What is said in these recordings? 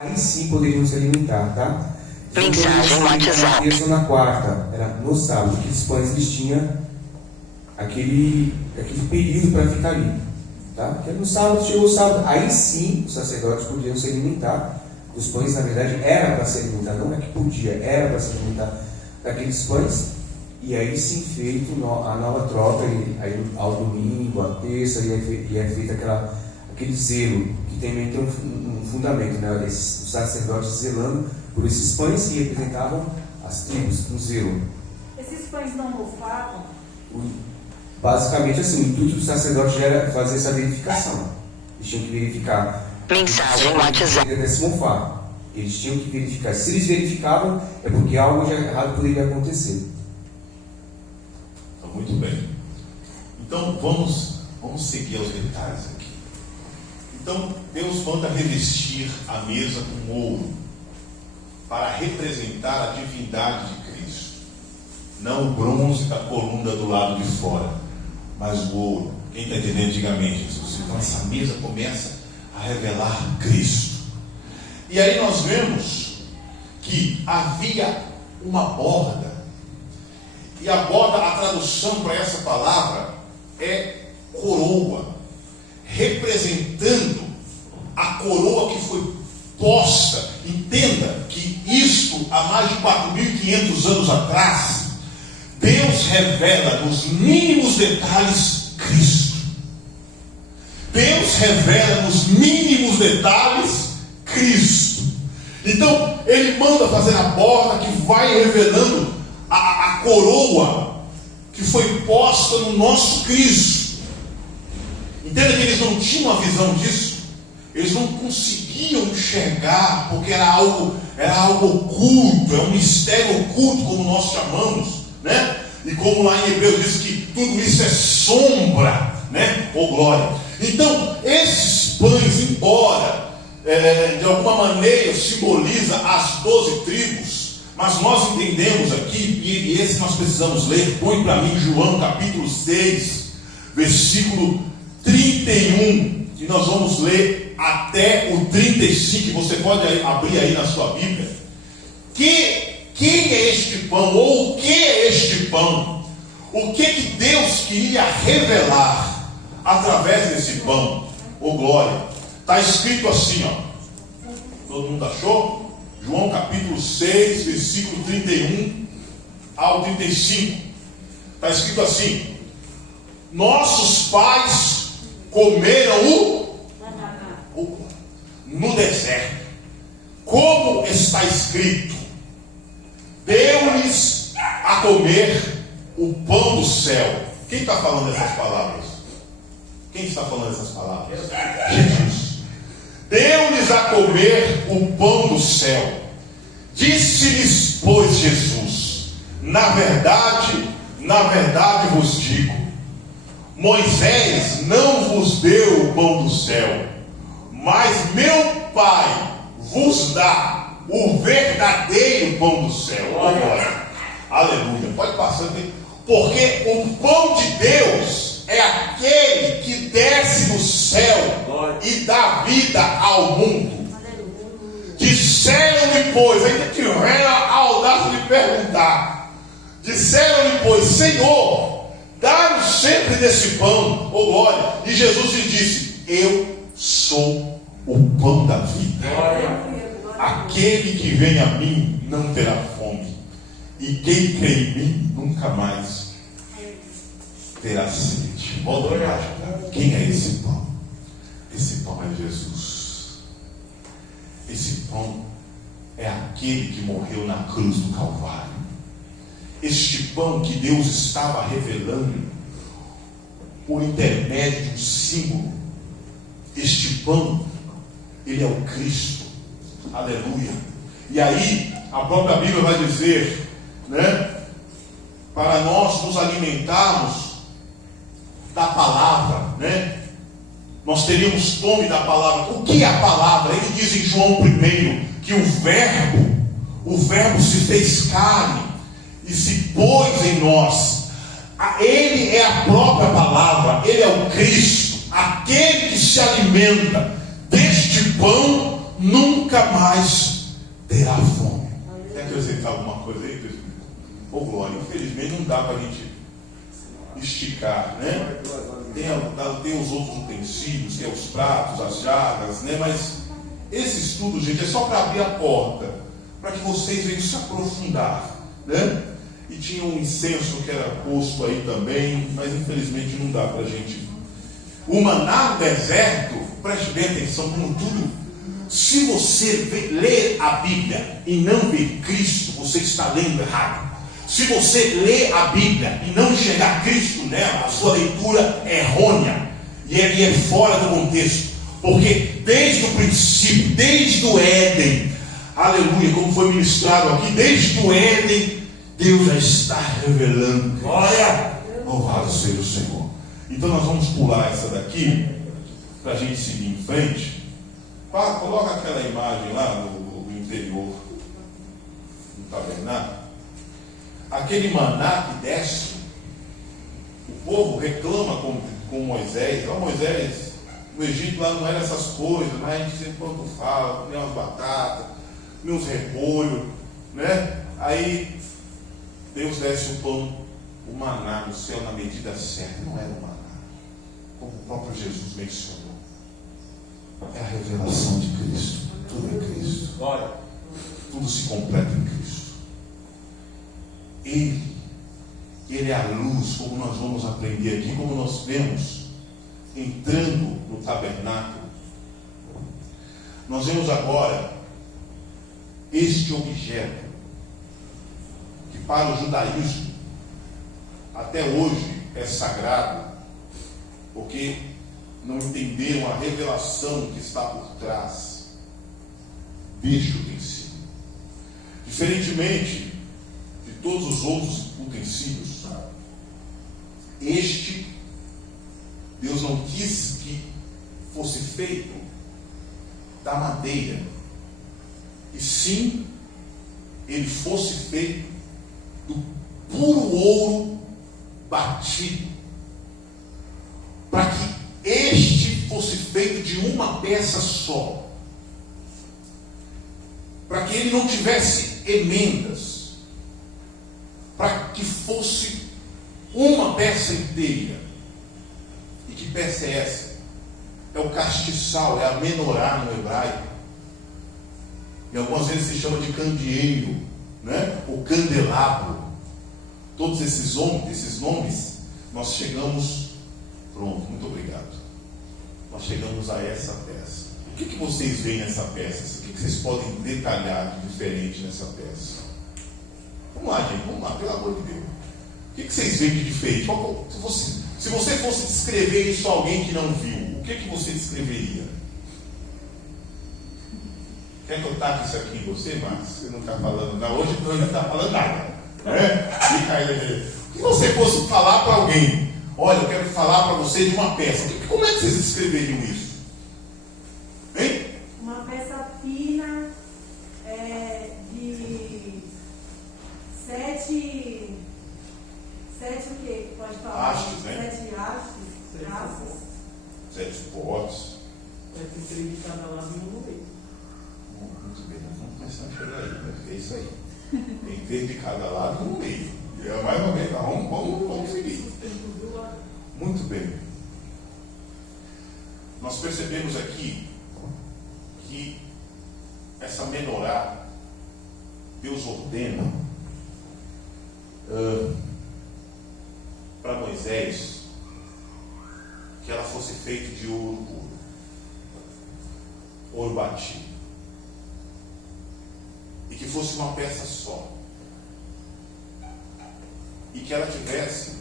Aí sim poderiam se alimentar, tá? Mensagem WhatsApp. Na terça ou na quarta, era no sábado, que os pães eles tinham aquele período para ficar ali, tá? Porque no sábado, chegou o sábado, aí sim os sacerdotes podiam se alimentar. Os pães, na verdade, era para se alimentar, não é que podia, era para se alimentar daqueles pães. E aí sim feito a nova troca, e aí ao domingo, à terça, e é feito aquele zelo, que também tem um fundamento, né? Os sacerdotes zelando por esses pães que representavam as tribos, um zelo. Esses pães não mofavam? Basicamente assim, o intuito do sacerdote era fazer essa verificação. Eles tinham que verificar. Mensagem WhatsApp. Desse mofar. Eles tinham que verificar. Se eles verificavam, é porque algo de errado poderia acontecer. Então, muito bem. Então, vamos seguir aos detalhes aqui. Então, Deus manda revestir a mesa com ouro, para representar a divindade de Cristo. Não o bronze da coluna do lado de fora, mas o ouro. Quem está entendendo, diga amém, Jesus. Então, essa mesa começa a revelar Cristo. E aí nós vemos que havia uma borda. E a borda, a tradução para essa palavra é coroa, representando a coroa que foi posta. Entenda que isto, há mais de 4.500 anos atrás, Deus revela nos mínimos detalhes Cristo. Deus revela nos mínimos detalhes Cristo. Então, Ele manda fazer a borda que vai revelando a coroa que foi posta no nosso Cristo. Entenda que eles não tinham a visão disso. Eles não conseguiam enxergar, porque era algo oculto, é um mistério oculto, como nós chamamos, né? E como lá em Hebreus diz que tudo isso é sombra, né? Ou glória. Então, esses pães, embora de alguma maneira simboliza as 12 tribos, mas nós entendemos aqui, e esse nós precisamos ler, põe para mim João capítulo 6, versículo 31, e nós vamos ler até o 35, você pode abrir aí na sua Bíblia. Quem é este pão? Ou o que é este pão? O que Deus queria revelar através desse pão? Ô glória! Está escrito assim, ó. Todo mundo achou? João capítulo 6, versículo 31 ao 35. Está escrito assim: nossos pais comeram no deserto, como está escrito, deu-lhes a comer o pão do céu. Quem está falando essas palavras? Quem está falando essas palavras? Jesus. Deu-lhes a comer o pão do céu. Disse-lhes, pois, Jesus: na verdade vos digo, Moisés não vos deu o pão do céu, mas meu Pai vos dá o verdadeiro pão do céu. Glória. Aleluia. Pode passar aqui. Porque o pão de Deus é aquele que desce do céu e dá vida ao mundo. Disseram-lhe, pois, ainda tiveram a audácia de perguntar. Disseram-lhe, pois, Senhor, dá-nos sempre desse pão, ô glória. E Jesus lhe disse: eu sou o pão da vida. Aquele que vem a mim não terá fome, e quem crê em mim nunca mais terá sede. Volta a imaginar. Quem é esse pão? Esse pão é Jesus. Esse pão é aquele que morreu na cruz do Calvário. Este pão que Deus estava revelando por intermédio de um símbolo. Este pão, ele é o Cristo. Aleluia. E aí a própria Bíblia vai dizer, né, para nós nos alimentarmos da palavra, né? Nós teríamos fome da palavra. O que é a palavra? Ele diz em João 1 que o verbo se fez carne e se pôs em nós. Ele é a própria palavra, ele é o Cristo, aquele que se alimenta deste pão nunca mais terá fome. Quer acrescentar alguma coisa aí, presidente? Ô glória, infelizmente não dá para a gente esticar, né? Tem os outros utensílios, tem os pratos, as jarras, né? Mas esse estudo, gente, é só para abrir a porta, para que vocês venham se aprofundar, né? E tinha um incenso que era posto aí também, mas infelizmente não dá para a gente. O maná no deserto, preste bem atenção, como tudo. Se você ler a Bíblia e não ver Cristo, você está lendo errado. Se você lê a Bíblia e não enxergar Cristo nela, a sua leitura é errônea e é fora do contexto. Porque desde o princípio, desde o Éden, aleluia, como foi ministrado aqui, desde o Éden, Deus já está revelando. Glória! Louvado seja o Senhor. Então nós vamos pular essa daqui, para a gente seguir em frente. Coloca aquela imagem lá no interior do tabernáculo. Aquele maná que desce, o povo reclama com Moisés. Ó, Moisés, no Egito lá não era essas coisas, mas a gente sempre quando fala, comia umas batatas, comia uns repolhos, né? Aí Deus desce o pão, o maná no céu na medida certa. Não era o maná, como o próprio Jesus mencionou. É a revelação de Cristo. Tudo é Cristo. Glória. Tudo se completa em Cristo. Ele é a luz, como nós vamos aprender aqui, como nós vemos entrando no tabernáculo. Nós vemos agora este objeto que para o judaísmo até hoje é sagrado, porque não entenderam a revelação que está por trás deste utensílio. Diferentemente de todos os outros utensílios, este Deus não quis que fosse feito da madeira, e sim ele fosse feito do puro ouro batido, para que este fosse feito de uma peça só, para que ele não tivesse emendas, para que fosse uma peça inteira. E que peça é essa? É o castiçal, é a menorá no hebraico. E algumas vezes se chama de candeeiro, né? O candelabro. Todos esses nomes, nós chegamos, pronto, muito obrigado. Nós chegamos a essa peça. O que vocês veem nessa peça? O que vocês podem detalhar de diferente nessa peça? Vamos lá, gente, vamos lá, pelo amor de Deus. O que vocês veem de diferente? Se você fosse descrever isso a alguém que não viu, o que você descreveria? Quer que eu taque isso aqui em você, Marcos? Você não está falando nada. Hoje não está falando nada. Né? Se você fosse falar para alguém, olha, eu quero falar para você de uma peça, como é que vocês descreveriam isso? Hein? Uma peça fina, de 7 o quê? Pode falar? Hastes, né? 7 hastes. 7 potes. Vai ter 3 de cada lado e um no meio. Muito bem, nós vamos começar a chegar aí, né? É isso aí. Tem 3 de cada lado e um no meio. É mais ou menos, vamos seguir. Muito bem. Nós percebemos aqui que essa menorá, Deus ordena para Moisés que ela fosse feita de ouro puro, ouro batido, e que fosse uma peça só, e que ela tivesse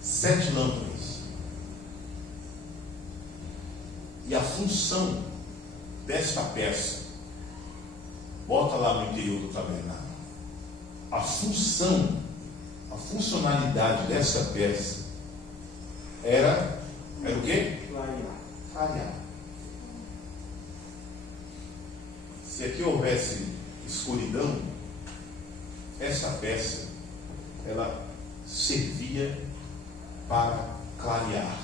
7 lâmpadas. E a função desta peça, bota lá no interior do tabernáculo, a funcionalidade dessa peça era o quê? Clarear. Se aqui houvesse escuridão, essa peça ela servia para clarear.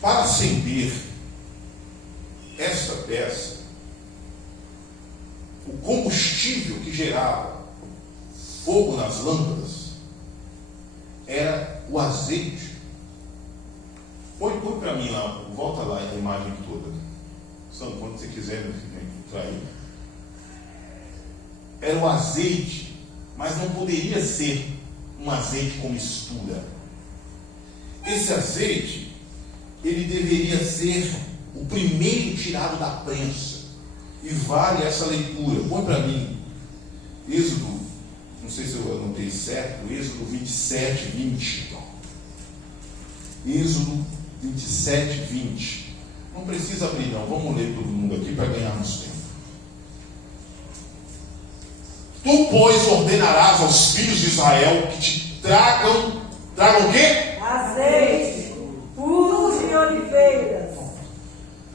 para acender esta peça, o combustível que gerava fogo nas lâmpadas era o azeite. Põe para mim lá, volta lá a imagem toda. São, quando você quiser, meu filho, trair. Era o azeite, mas não poderia ser um azeite com mistura. Esse azeite, ele deveria ser o primeiro tirado da prensa. E vale essa leitura. Põe para mim, Êxodo, não sei se eu anotei certo, Êxodo 27, 20. Êxodo 27, 20. Não precisa abrir não, vamos ler todo mundo aqui para ganharmos tempo. Tu, pois, ordenarás aos filhos de Israel que te tragam o quê? Azeite puro de oliveiras.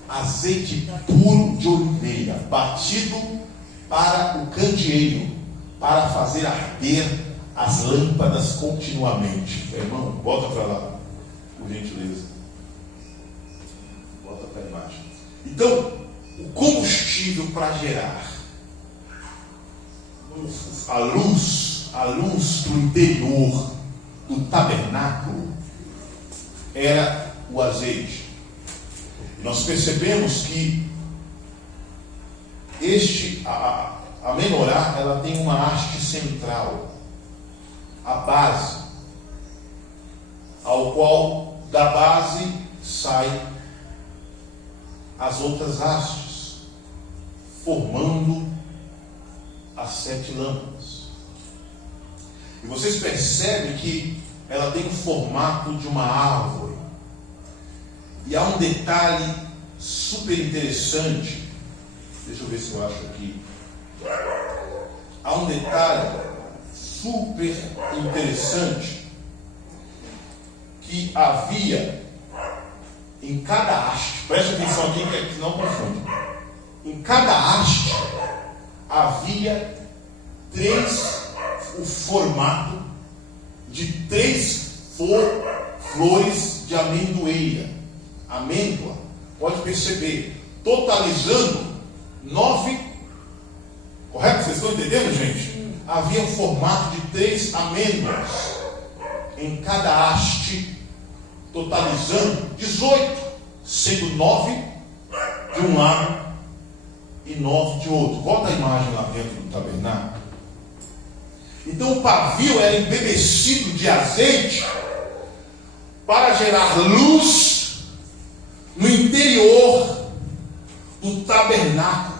Azeite puro de oliveira, batido para o candeeiro, para fazer arder as lâmpadas continuamente. Irmão, volta para lá, por gentileza. Volta para a imagem. Então, o combustível para gerar a luz do interior do tabernáculo era o azeite. E nós percebemos que a menorá, ela tem uma haste central, a base, ao qual da base saem as outras hastes, formando as 7 lâmpadas. E vocês percebem que ela tem o formato de uma árvore. E há um detalhe super interessante. Deixa eu ver se eu acho aqui. Há um detalhe super interessante que havia em cada haste. Preste atenção aqui que não confunde. Em cada haste havia o formato de 3 flores de amendoeira. Amêndoa, pode perceber, totalizando 9, correto? Vocês estão entendendo, gente? Havia um formato de 3 amêndoas em cada haste, totalizando 18, sendo 9 de um lado e 9 de outro. Volta a imagem lá dentro do tabernáculo. Então o pavio era embebecido de azeite para gerar luz no interior do tabernáculo.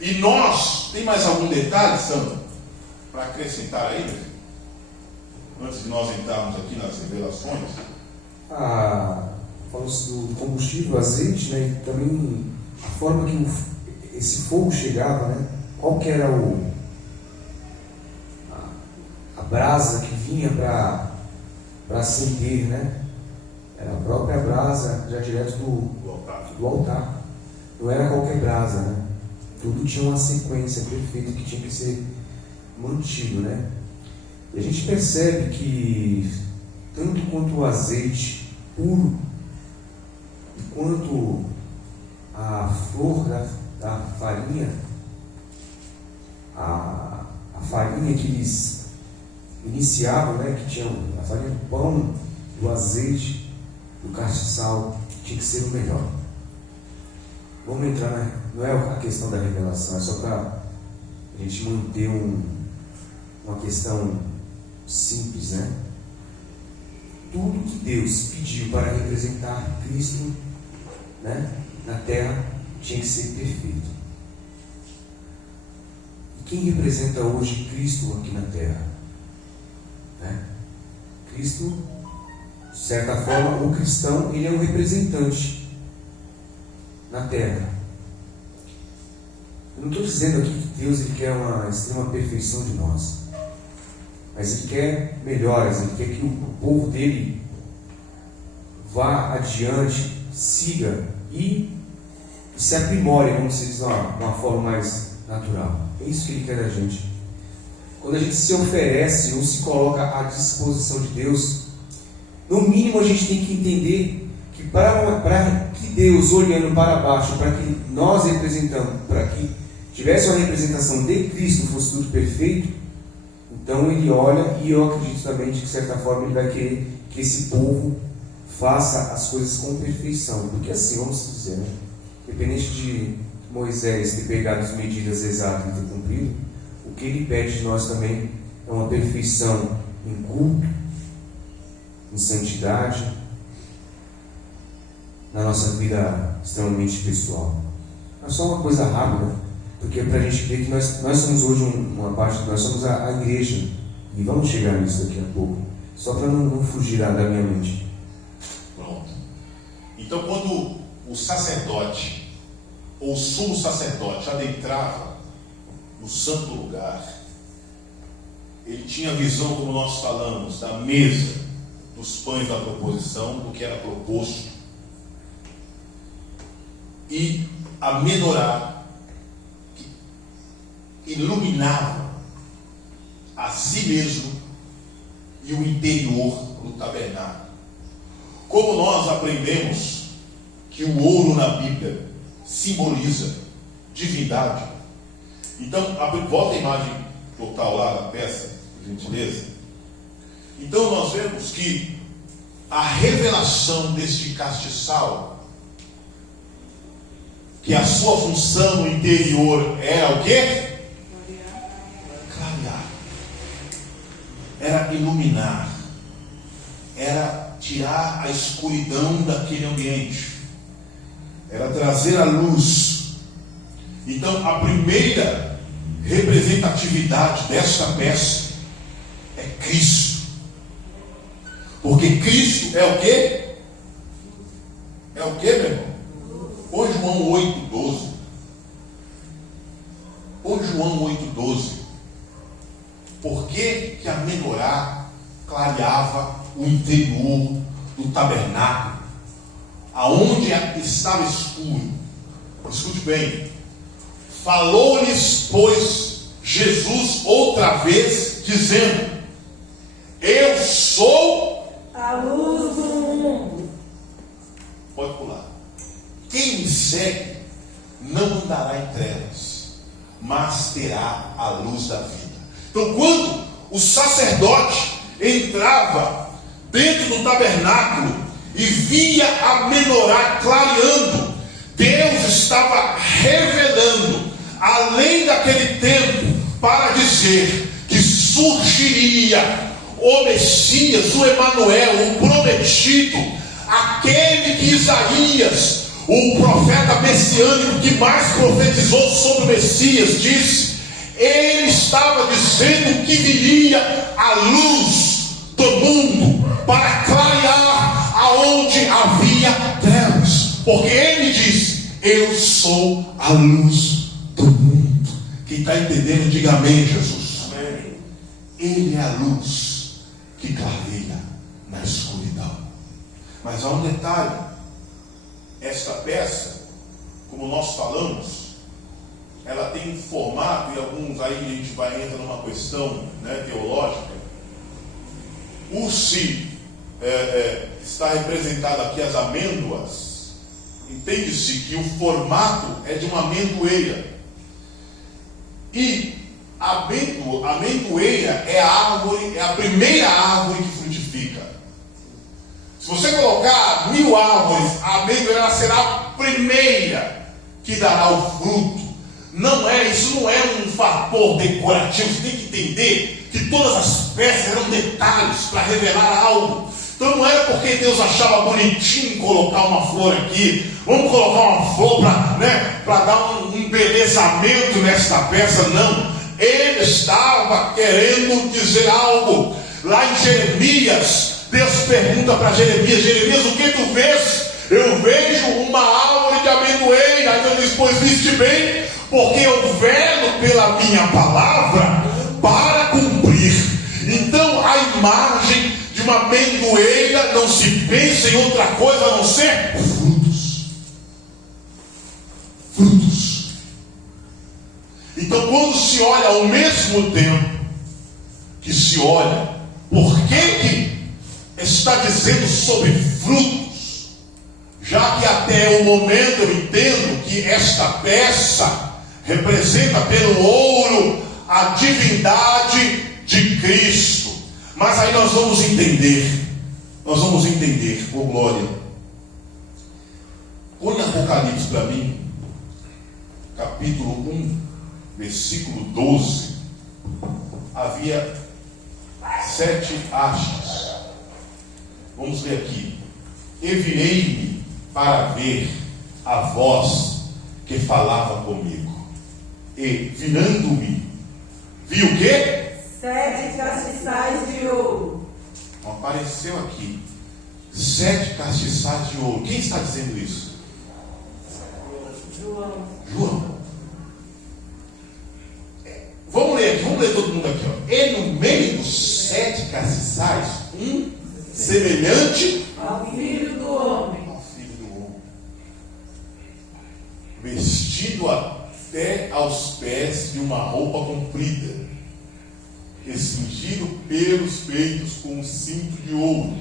E nós, tem mais algum detalhe, Sandra, para acrescentar aí, meu filho? Antes de nós entrarmos aqui nas revelações? Falou-se do combustível, azeite, né? E também a forma que esse fogo chegava, né? Qual que era a brasa que vinha para acender, né? Era a própria brasa já direto do altar. Não era qualquer brasa, né? Tudo tinha uma sequência perfeita que tinha que ser mantido, né? E a gente percebe que tanto quanto o azeite puro e quanto a flor da farinha, a farinha que eles iniciavam, né, que tinham a farinha do pão, do azeite, do castiçal, tinha que ser o melhor. Vamos entrar não é a questão da revelação, é só para a gente manter uma questão simples, né? Tudo que Deus pediu para representar Cristo, né, na terra tinha que ser perfeito. E quem representa hoje Cristo aqui na terra? Né? Cristo, de certa forma, o cristão, ele é um representante na terra. Eu não estou dizendo aqui que Deus ele quer uma extrema perfeição de nós, mas Ele quer melhoras, Ele quer que o povo dele vá adiante, siga e se aprimore, vamos dizer, de uma forma mais natural. É isso que Ele quer da gente. Quando a gente se oferece ou se coloca à disposição de Deus, no mínimo a gente tem que entender que que para que Deus, olhando para baixo, para que nós representamos, para que tivesse uma representação de Cristo, fosse tudo perfeito, então Ele olha, e eu acredito também de que, de certa forma, Ele vai querer que esse povo faça as coisas com perfeição. Porque assim, vamos dizer, né? Independente de Moisés ter pegado as medidas exatas e ter cumprido, o que Ele pede de nós também é uma perfeição em culto, em santidade, na nossa vida extremamente pessoal. É só uma coisa rápida, porque para a gente ver que nós somos hoje uma parte, nós somos a igreja, e vamos chegar nisso daqui a pouco, só para não fugir da minha mente. Pronto. Então, quando o sacerdote, ou o sumo sacerdote, adentrava no santo lugar, ele tinha visão, como nós falamos, da mesa, dos pães da proposição, do que era proposto, e a menorá, que iluminava a si mesmo e o interior do tabernáculo. Como nós aprendemos que o ouro na Bíblia simboliza divindade, então, volta a imagem total lá da peça, por gentileza. Então nós vemos que a revelação deste castiçal, que a sua função no interior era o quê? Clarear. Era iluminar. Era tirar a escuridão daquele ambiente. Era trazer a luz. Então a primeira representatividade desta peça é Cristo. Porque Cristo é o quê? É o quê, meu irmão? Ô João 8,12. Ô João 8,12. Por que a menorá clareava o interior do tabernáculo, aonde estava escuro? Escute bem. Falou-lhes, pois, Jesus outra vez, dizendo: eu sou a luz do mundo. Pode pular. Quem me segue não andará em trevas, mas terá a luz da vida. Então, quando o sacerdote entrava dentro do tabernáculo e via a menorá clareando, Deus estava revelando, além daquele tempo, para dizer que surgiria o Messias, o Emanuel, o prometido, aquele que Isaías, o profeta messiânico que mais profetizou sobre o Messias, disse. Ele estava dizendo que viria a luz do mundo para clarear aonde havia trevas, porque ele disse: eu sou a luz do mundo. Quem está entendendo, diga amém, Jesus. Amém. Ele é a luz que clareia na escuridão. Mas há um detalhe. Esta peça, como nós falamos, ela tem um formato, e alguns aí a gente vai entrar numa questão, né, teológica. Se está representado aqui as amêndoas, entende-se que o formato é de uma amendoeira. E a amendoeira é a árvore, é a primeira árvore que frutifica. Se você colocar 1000 árvores, a amendoeira será a primeira que dará o fruto. Isso não é um fator decorativo. Você tem que entender que todas as peças eram detalhes para revelar algo. Então não era porque Deus achava bonitinho colocar uma flor aqui, vamos colocar uma flor para dar um embelezamento nesta peça. Não, ele estava querendo dizer algo. Lá em Jeremias, Deus pergunta para Jeremias: Jeremias, o que tu vês? Eu vejo uma árvore de amendoeira. Aí Deus diz: pois viste bem, porque eu velo pela minha palavra para cumprir. Então a imagem de uma amendoeira não se pensa em outra coisa a não ser frutos. Frutos. Então, quando se olha ao mesmo tempo que se olha, por que está dizendo sobre frutos? já que até o momento eu entendo que esta peça representa pelo ouro a divindade de Cristo. Mas aí nós vamos entender, oh glória. Põe Apocalipse para mim, capítulo 1, versículo 12. Havia 7 hastes. Vamos ler aqui. E virei-me para ver a voz que falava comigo. E virando-me, vi o quê? 7 castiçais de ouro. Apareceu aqui 7 castiçais de ouro. Quem está dizendo isso? João. Vamos ler todo mundo aqui. Ó. E no meio dos 7 castiçais, um semelhante Ao Filho do Homem. ao Filho do Homem, vestido até aos pés de uma roupa comprida, e cingido pelos peitos com um cinto de ouro,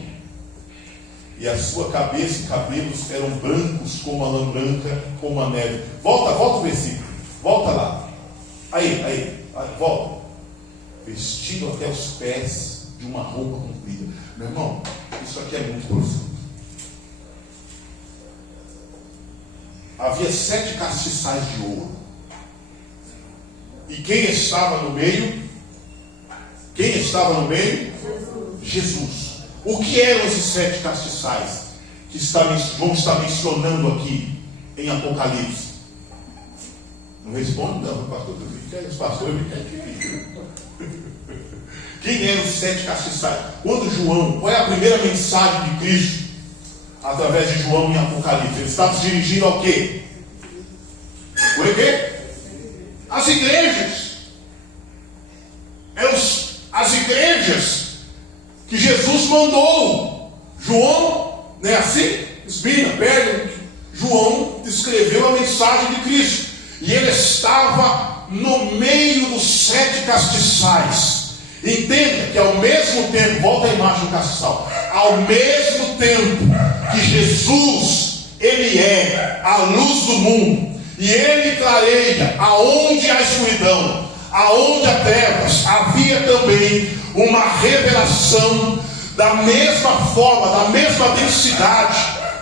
e a sua cabeça e cabelos eram brancos como a lã branca, como a neve. Volta o versículo, volta lá. Aí, volta. Vestido até os pés de uma roupa comprida. Meu irmão, isso aqui é muito profundo. Havia 7 castiçais de ouro. E quem estava no meio? Jesus. O que eram esses 7 castiçais que João está mencionando aqui em Apocalipse? Não responde não, pastor. Quem eram os 7 castiçais? Qual é a primeira mensagem de Cristo através de João em Apocalipse? Ele estava se dirigindo ao quê? O quê? As igrejas. As igrejas que Jesus mandou. João, não é assim? Espina, pega. João descreveu a mensagem de Cristo. E ele estava no meio dos 7 castiçais. Entenda que ao mesmo tempo, volta a imagem do castiçal, ao mesmo tempo que Jesus, ele é a luz do mundo, e ele clareia aonde há escuridão, aonde há trevas, havia também uma revelação da mesma forma, da mesma densidade,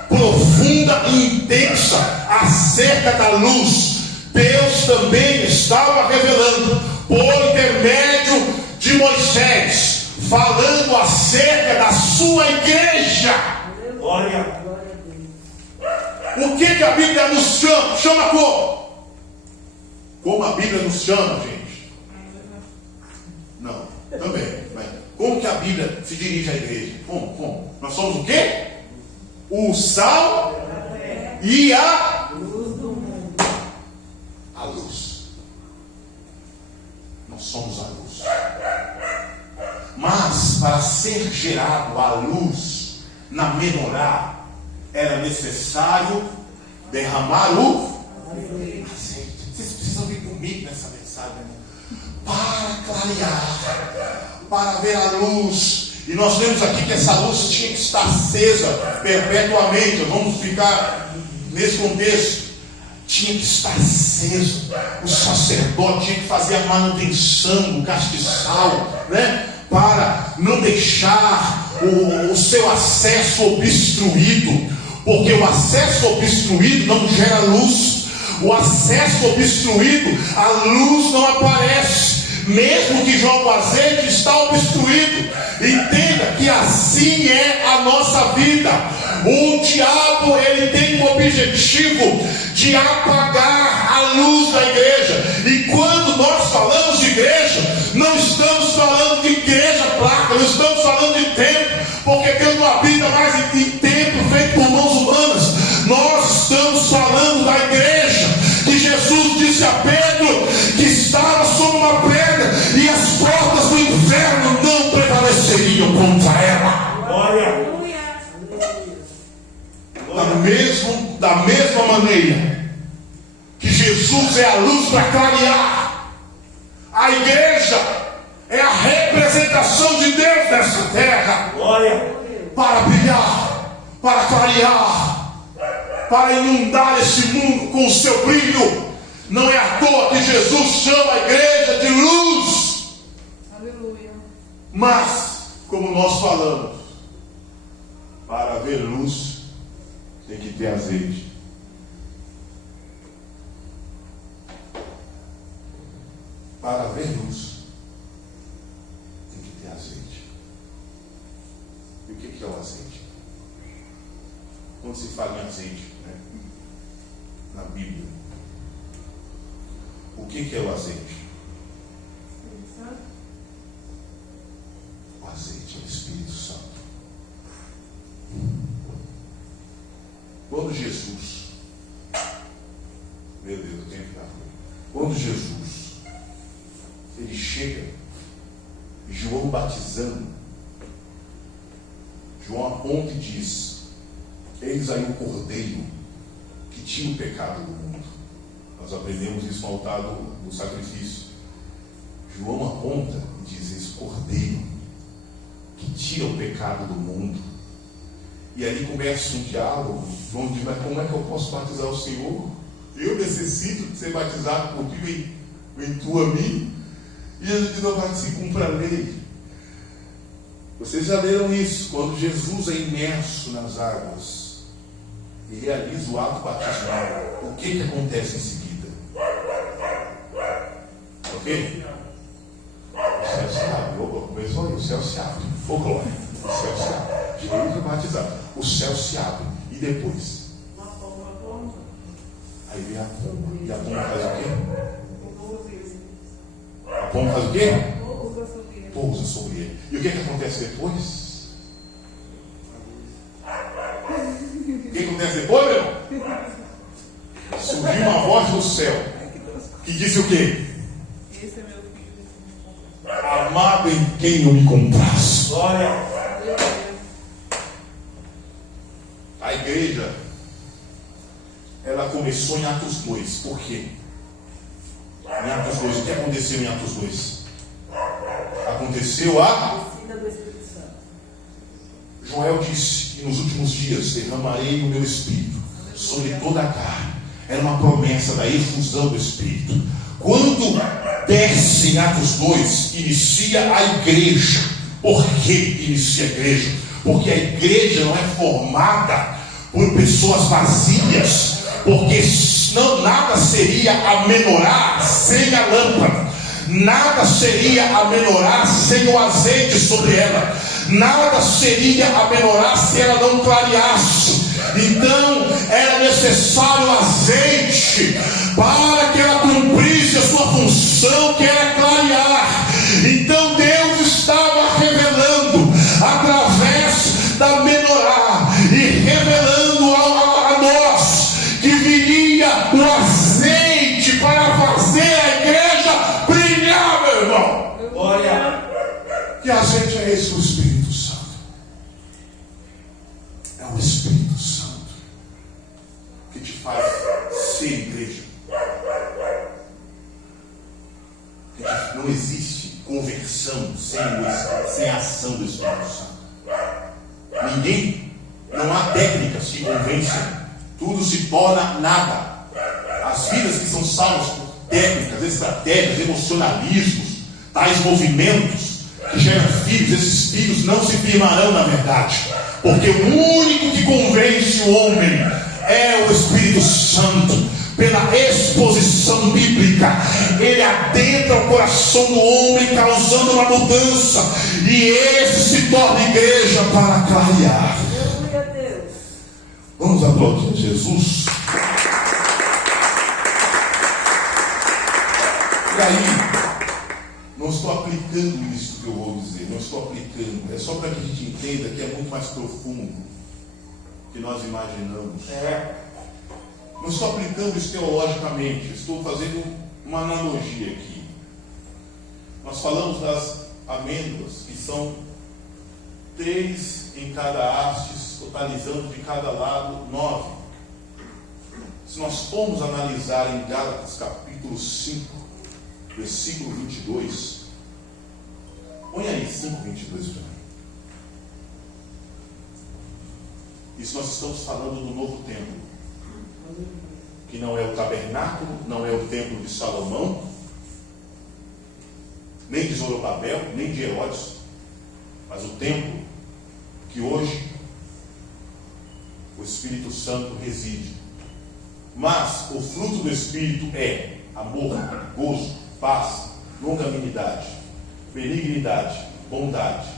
profunda e intensa acerca da luz. Deus também estava revelando por intermédio de Moisés, falando acerca da sua igreja. Glória. O que a Bíblia nos chama? Chama como? Como a Bíblia nos chama, gente? Não, também. Mas como que a Bíblia se dirige à igreja? Como? Nós somos o quê? O sal e a luz do mundo. A luz. Nós somos a luz. Mas para ser gerado a luz na menorá, era necessário derramar o azeite. Vocês precisam vir comigo nessa mensagem, né? Para clarear, para ver a luz. E nós vemos aqui que essa luz tinha que estar acesa perpetuamente. Vamos ficar nesse contexto. Tinha que estar aceso. O sacerdote tinha que fazer a manutenção do castiçal, né? Para não deixar o seu acesso obstruído, porque o acesso obstruído não gera luz. O acesso obstruído, a luz não aparece, mesmo que jogue o azeite, está obstruído. Entenda que assim é a nossa vida. O diabo, ele tem o objetivo de apagar a luz da igreja. E quando nós falamos de igreja, não estamos falando de igreja placa, não estamos falando de templo, porque Deus não habita mais em templo feito por mãos humanas. Nós estamos falando da igreja que Jesus disse a Pedro que estava sobre uma pedra e as portas do inferno não prevaleceriam contra ela. Glória! Da mesma maneira que Jesus é a luz para clarear, a igreja é a representação de Deus nessa terra. Glória! Para brilhar, para clarear. para inundar esse mundo com o seu brilho. Não é à toa que Jesus chama a igreja de luz. Aleluia. Mas, como nós falamos, para haver luz tem que ter azeite. Para haver luz tem que ter azeite. E o que é o azeite? Quando se fala em azeite, né, na Bíblia, o que é o azeite? O azeite é o Espírito Santo. Quando Jesus, meu Deus, eu tenho que dar. Quando Jesus, ele chega, João batizando, João aponta e diz: eis aí o Cordeiro que tira o pecado do mundo. Nós aprendemos isso no altar do sacrifício. João aponta e diz: esse Cordeiro que tira o pecado do mundo. E aí começa um diálogo. João diz: mas como é que eu posso batizar o Senhor? Eu necessito de ser batizado por ti, em tu a mim. E Jesus diz: não, para que se cumpra a lei. Vocês já leram isso? Quando Jesus é imerso nas águas e realiza o ato batismal, o que acontece em seguida? Ok? O céu se abre. Opa, começou aí, o céu se abre. Ô glória, o céu se abre. Jesus é batizado. O céu se abre. E depois? Uma pomba. Aí vem a pomba. E a pomba faz o quê? A pomba faz o quê? Pousa sobre ele. E o que acontece depois? O que acontece depois, meu irmão? Surgiu uma voz do céu que disse o quê? Esse é meu filho. Amado em quem eu me comprazo. Glória. A igreja, ela começou em Atos 2. Por quê? Em Atos 2, o que aconteceu em Atos 2? Aconteceu a Descida do Espírito Santo. Joel disse que nos últimos dias derramarei o meu Espírito sobre toda a carne. Era uma promessa da efusão do Espírito. Quando desce em Atos 2, inicia a igreja. Por que inicia a igreja? Porque a igreja não é formada por pessoas vazias, porque não, nada seria amenorar sem a lâmpada, nada seria amenorar sem o azeite sobre ela, nada seria amenorar se ela não clareasse. Então era necessário azeite para que ela cumprisse a sua função, que era clarear. Então Deus estava revelando através da menorá e revelando a nós que viria o azeite para fazer a igreja brilhar, meu irmão. Glória. Que azeite é esse? O Espírito Santo. É o Espírito Santo que te faz ser igreja. Não existe conversão sem a ação do Espírito Santo. Não há técnicas que convencem. Tudo se torna nada. As vidas que são salvas por técnicas, estratégias, emocionalismos, tais movimentos que geram filhos, esses filhos não se firmarão na verdade, porque o único que convence o homem é o Espírito Santo. Pela exposição bíblica, ele adentra o coração do homem, causando uma mudança, e esse se torna igreja para clarear. Aleluia, Deus. Vamos aplaudir Jesus. E aí, não estou aplicando isso que eu vou dizer, não estou aplicando, é só para que a gente entenda que é muito mais profundo do que nós imaginamos. Não estou aplicando isso teologicamente, estou fazendo uma analogia aqui. Nós falamos das amêndoas, que são 3 em cada hastes, totalizando de cada lado 9. Se nós formos analisar em Gálatas capítulo 5, versículo 22, põe aí 5, 22 para mim. Isso nós estamos falando do novo templo. que não é o tabernáculo, não é o templo de Salomão, nem de Zorobabel, nem de Herodes, mas o templo que hoje o Espírito Santo reside. Mas o fruto do Espírito é amor, gozo, paz, longanimidade, benignidade, bondade,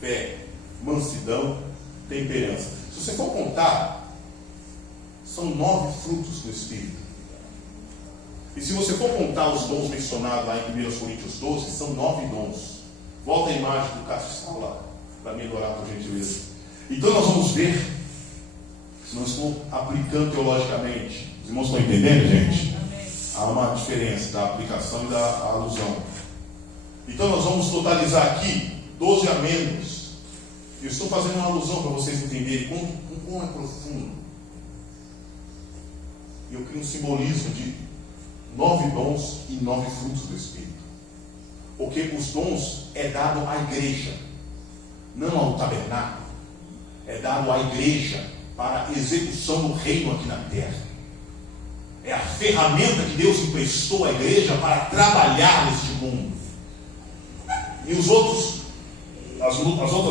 fé, mansidão, temperança. Se você for contar, são 9 frutos do Espírito. E se você for contar os dons mencionados lá em 1 Coríntios 12, são 9 dons. Volta a imagem do Cássio lá, para melhorar, por gentileza. Então nós vamos ver, se não estou aplicando teologicamente. Os irmãos estão entendendo, gente? Há uma diferença da aplicação e da alusão. Então nós vamos totalizar aqui 12 amêndoas. Eu estou fazendo uma alusão para vocês entenderem como é profundo. E eu crio um simbolismo de 9 dons e 9 frutos do Espírito. Porque os dons é dado à igreja, não ao tabernáculo. É dado à igreja para a execução do reino aqui na terra. É a ferramenta que Deus emprestou à igreja para trabalhar neste mundo. E as outras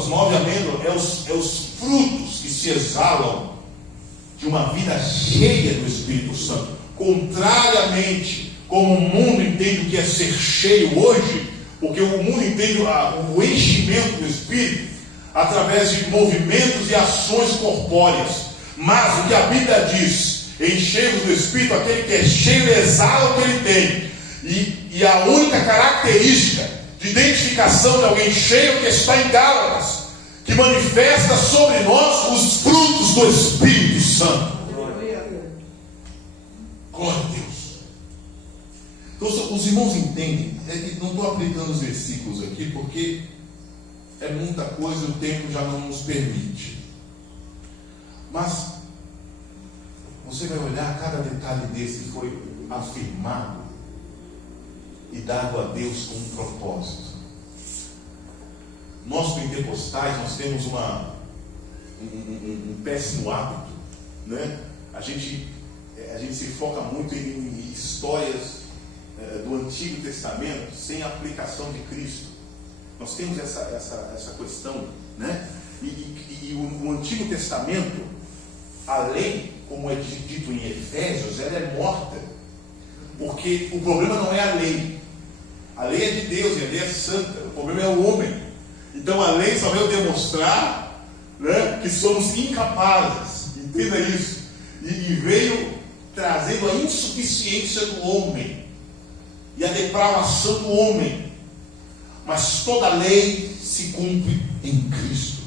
9 amêndoas é os frutos que se exalam de uma vida cheia do Espírito Santo. Contrariamente como o mundo entende o que é ser cheio hoje, porque o mundo entende o enchimento do Espírito através de movimentos e ações corpóreas. Mas o que a Bíblia diz, enchei-vos do Espírito, aquele que é cheio exala o que ele tem. E a única característica de identificação de alguém cheio que está em Gálatas, que manifesta sobre nós os frutos do Espírito Santo. Glória a Deus. Então os irmãos entendem, não estou aplicando os versículos aqui porque é muita coisa e o tempo já não nos permite. Mas você vai olhar cada detalhe desse que foi afirmado e dado a Deus com um propósito. Nós pentecostais, nós temos um péssimo hábito, né? A gente se foca muito em histórias do Antigo Testamento sem a aplicação de Cristo. Nós temos essa questão, né? E o Antigo Testamento, a lei, como é dito em Efésios, ela é morta, porque o problema não é a lei. A lei é de Deus e a lei é santa. O problema é o homem. Então a lei só veio demonstrar, né, que somos incapazes. Entenda isso. E veio trazendo a insuficiência do homem e a depravação do homem. Mas toda lei se cumpre em Cristo.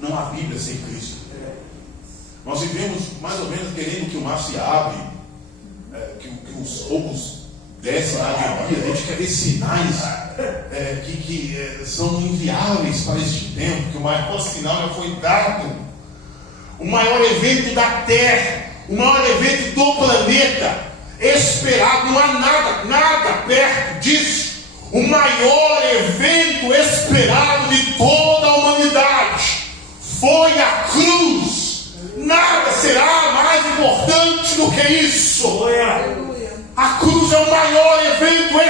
Não há Bíblia sem Cristo. Nós vivemos mais ou menos querendo que o mar se abre, que os fogos descem lá de dia. A gente quer ver sinais que são inviáveis para este tempo, que o maior sinal já foi dado. O maior evento da Terra, o maior evento do planeta, esperado, não há nada perto disso. O maior evento esperado de toda a humanidade foi a cruz. Nada será mais importante do que isso. Aleluia. A cruz é o maior evento